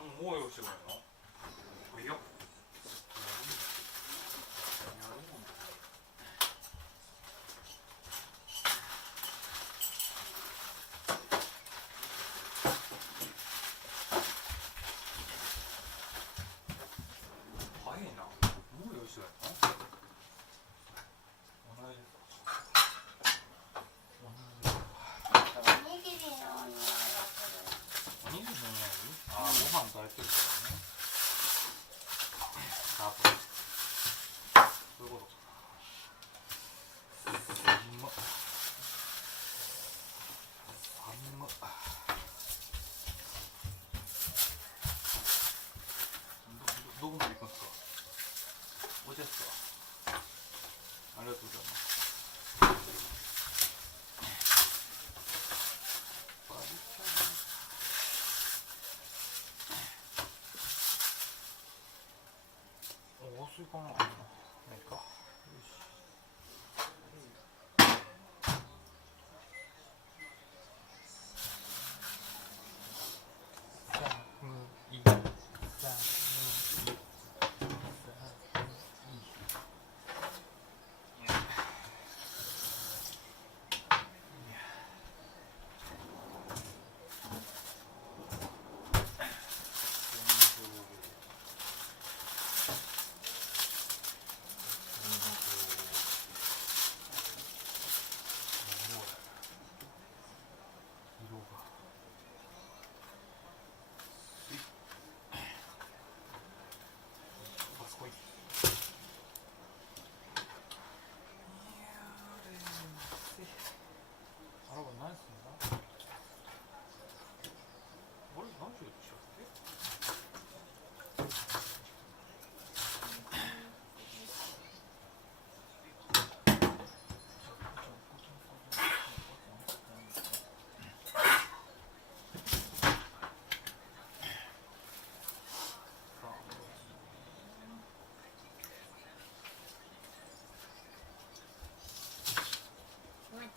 もう用意してくれんの？いいよ。やるもんだ。早いな。もう用意してくれんの？同じ。おにぎりの匂いがする。おにぎりの匂い？ああ、ご飯炊いてるからね。多分そういうことかな。寒っ。寒っ。どこまで行くんですか？お茶ですか？ありがとうございます。バリカリ。お水かな。ないか。よし。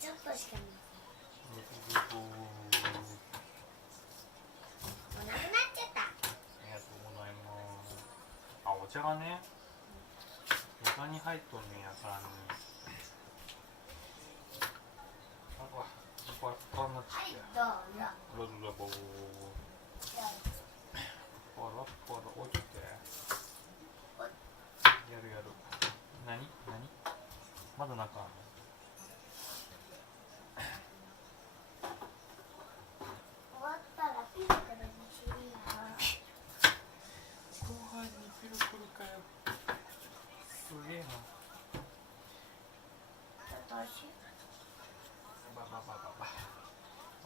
ちょっとしかない。もうなくなっちゃった。ありがとうございます。あ、お茶がね、他に入っとんねやからね。あわ、これパンになっちゃって。どうぞ。ロズラボー。パラパラ落ちて。やるやる。なに？まだ中あるの？終わったらピルクルにしよう。後半にピルクルかよ。すげえな。ちょっとおいしい。バババババ。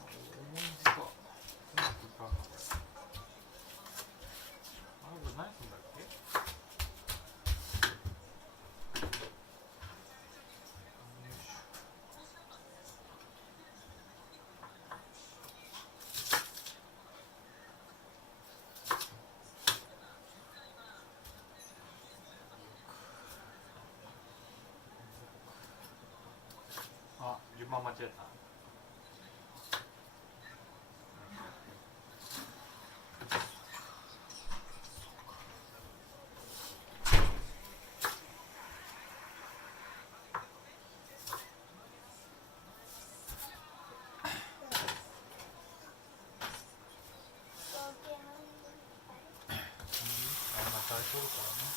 重いんですか。うまくいかんのこれ。あれ、これ何すんだっけ？あ、順番間違えた。大丈夫からね。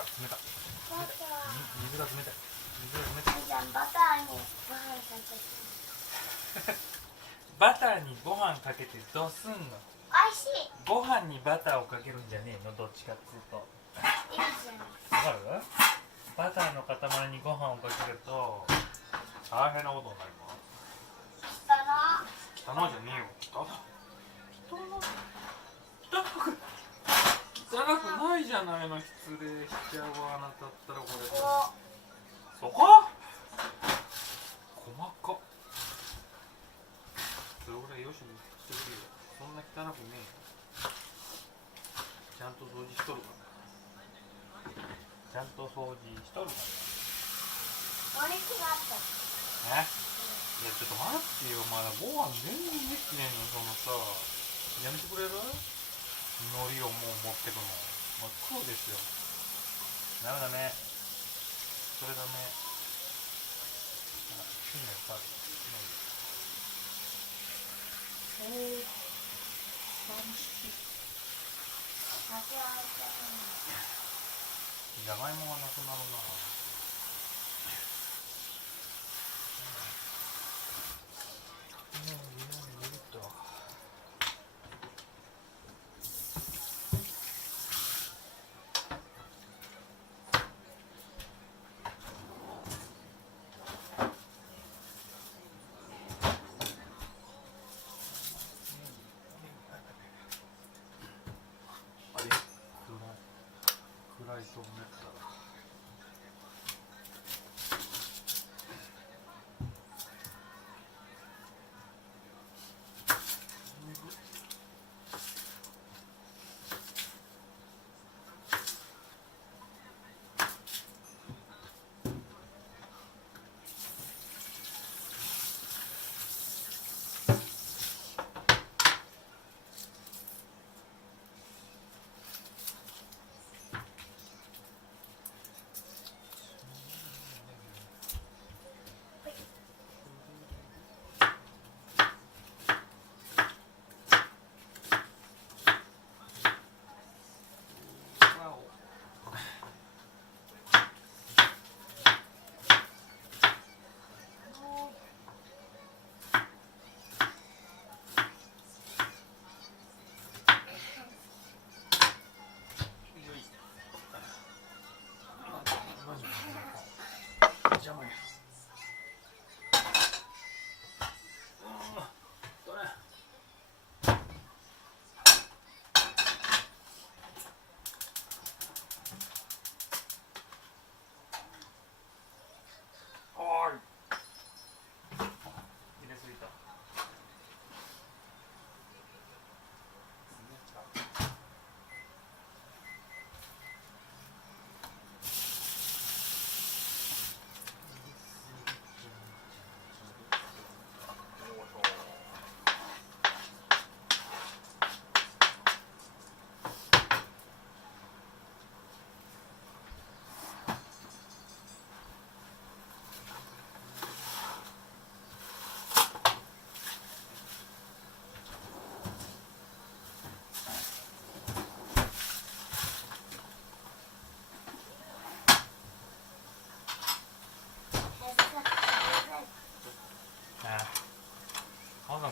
冷た。水が冷たい。じゃあバターにご飯かけて。バターにご飯かけてどうすんの？おいしい。ご飯にバターをかけるんじゃねえの？どっちかっていうと。いいじゃん。わかる？バターの塊にご飯をかけると大変なことになります。汚じゃねえよ。汚くないじゃないの。失礼しちゃうわ。あなたったらこれ。そこ？細かっ。それぐらいよしにしてくれよ。そんな汚くねえよ。ちゃんと掃除しとるから。ちゃんと掃除しとるから。お肉があった。ね？いやちょっと待ってよ、まだご飯全然できてねえの。そのさ、やめてくれる？海苔をもう持ってくの真っ黒ですよ。ダメダメ、それダメ。あ、火のやつある。おー、寂しい。じゃがいもがなくなるな。暗いと思ったら。邪魔や。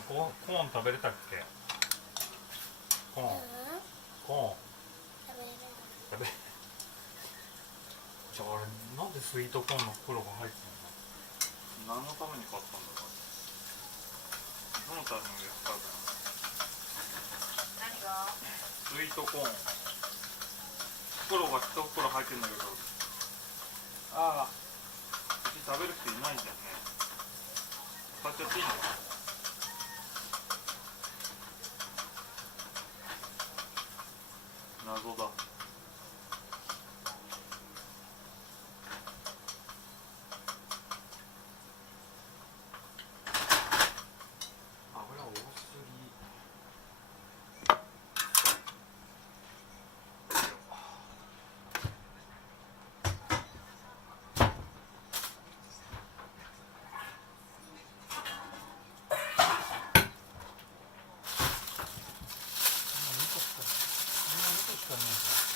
コーン食べれたっけ？コーン、コーン食べれじゃあ、あれなんでスイートコーンの袋が入ってんの？何のために買ったんだろう。どのタイミングで使うかな。何が？スイートコーン袋が1袋入ってんだけど、ああ、うち食べる人いないじゃんね。使っちゃっていいのかな。謎だ。油多すぎ。2個しかねえじゃん。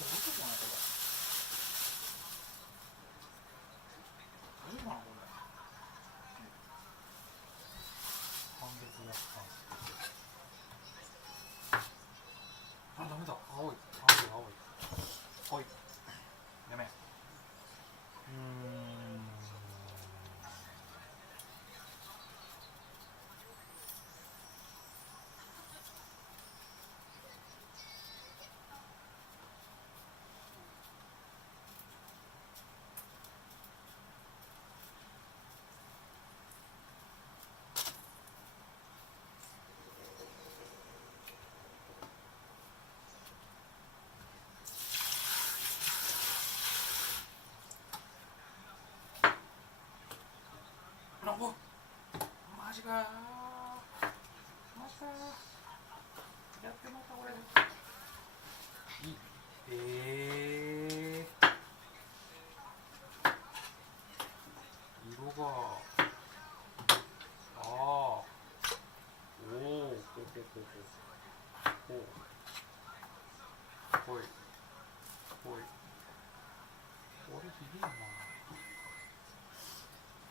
ういうとこなこれ。大丈夫かなこれ。判別やったんですけど。あ、ダメだ。青い。青い。やめ。マジかー。やってまたこれ。色が。ああ。おお。ほい。これひでえな。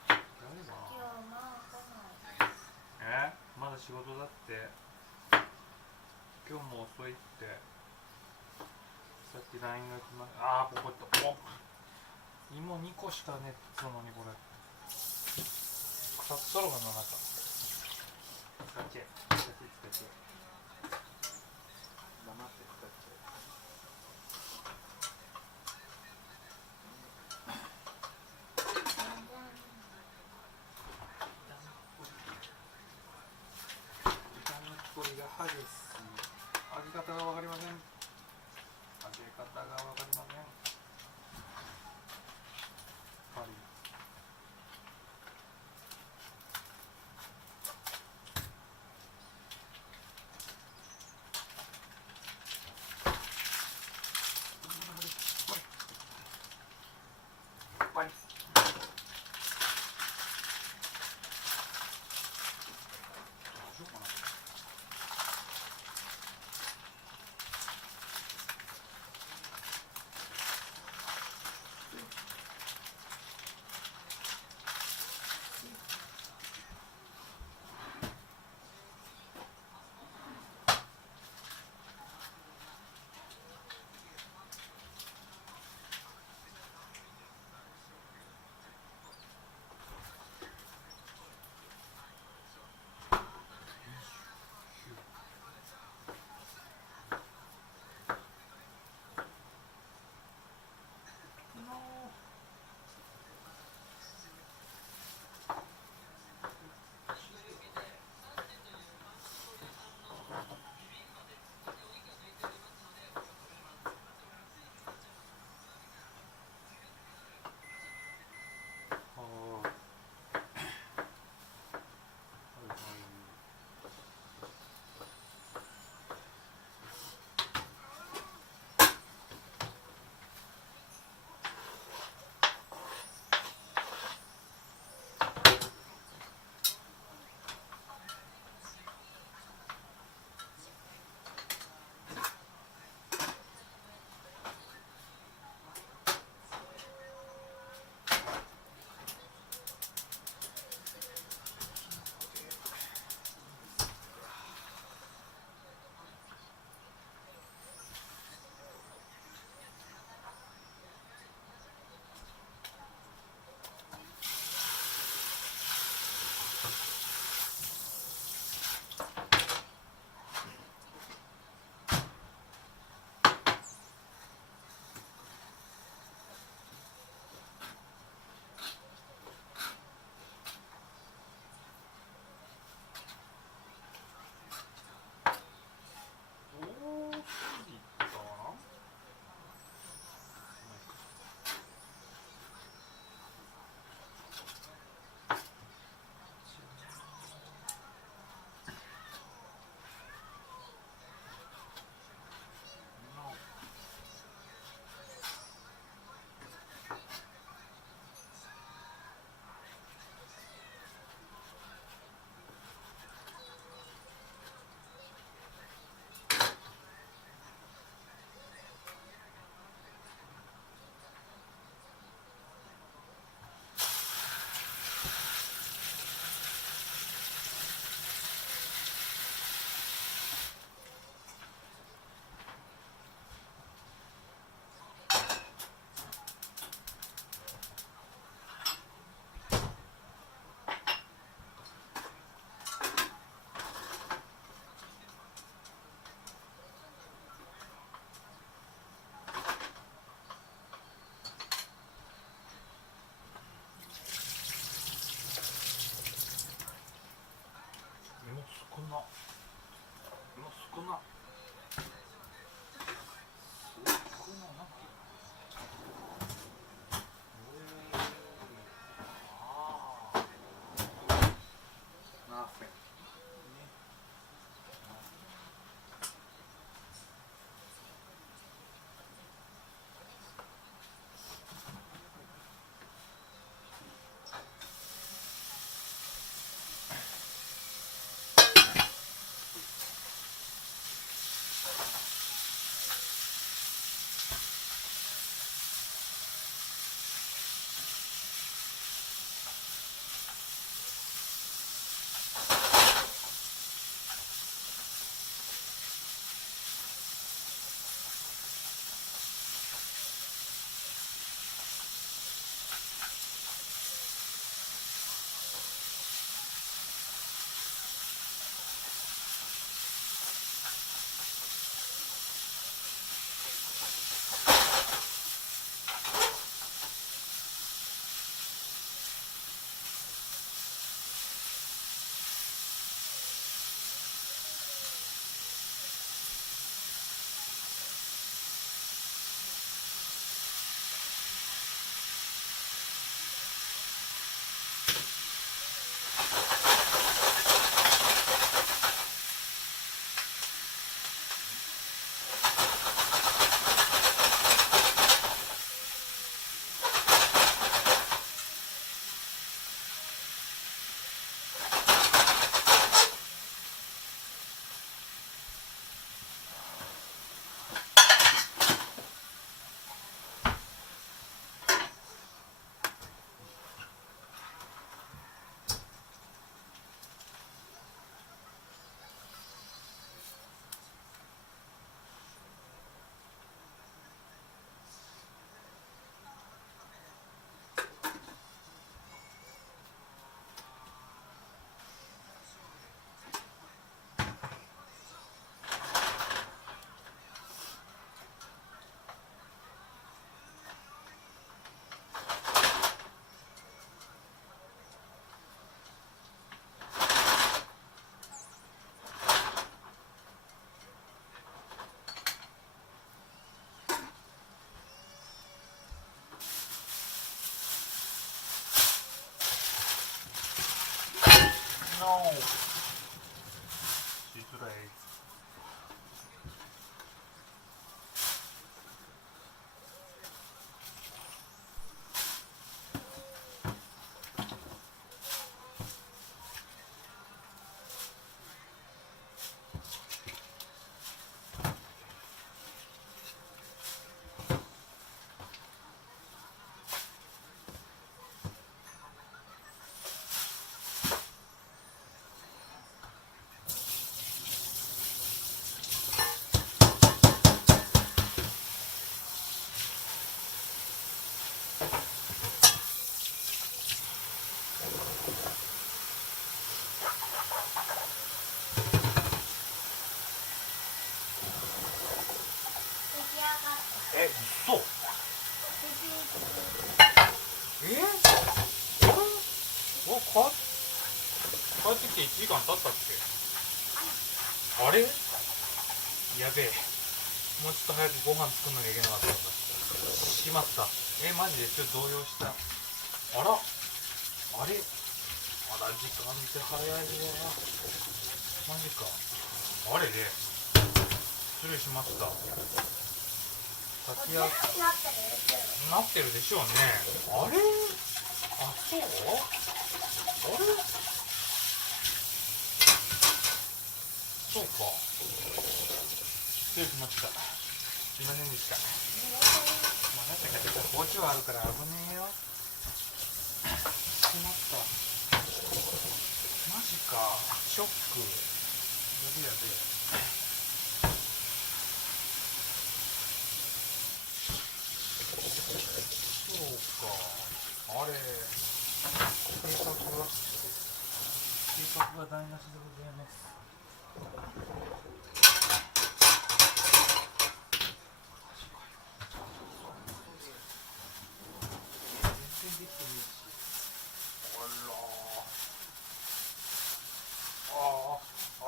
誰だ。今日まあ来ない。まだ仕事だって。今日も遅いって。さっき LINE が来ました。ああ、ポコッと。芋2個しかねっつうのにこれ。腐っとるがな、中。使っちゃえ。黙って使っちゃこれが歯です。揚げ方がわかりません。パリ。嘘。帰ってきて1時間経ったっけ。あれ、やべえ、もうちょっと早くご飯作んなきゃいけなかったんだ。しまった。マジでちょっと動揺した。あら、あれ、まだ時間って早いわ。マジか。あれで、失礼しました。炊き上がなってるでしょうね。あれ、あ、そう、あれ、そうか。失礼しました。すいませんでした。まあ、なんだかちょっと包丁あるから危ねえよ。しまった。マジか。ショック。やべやべ。そうか。あれ。計画が台無しでございます。全然できてねえし。あ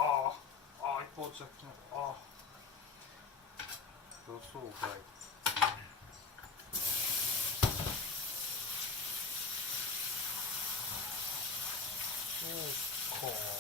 ら一方落ちちゃった。予想外。そうか。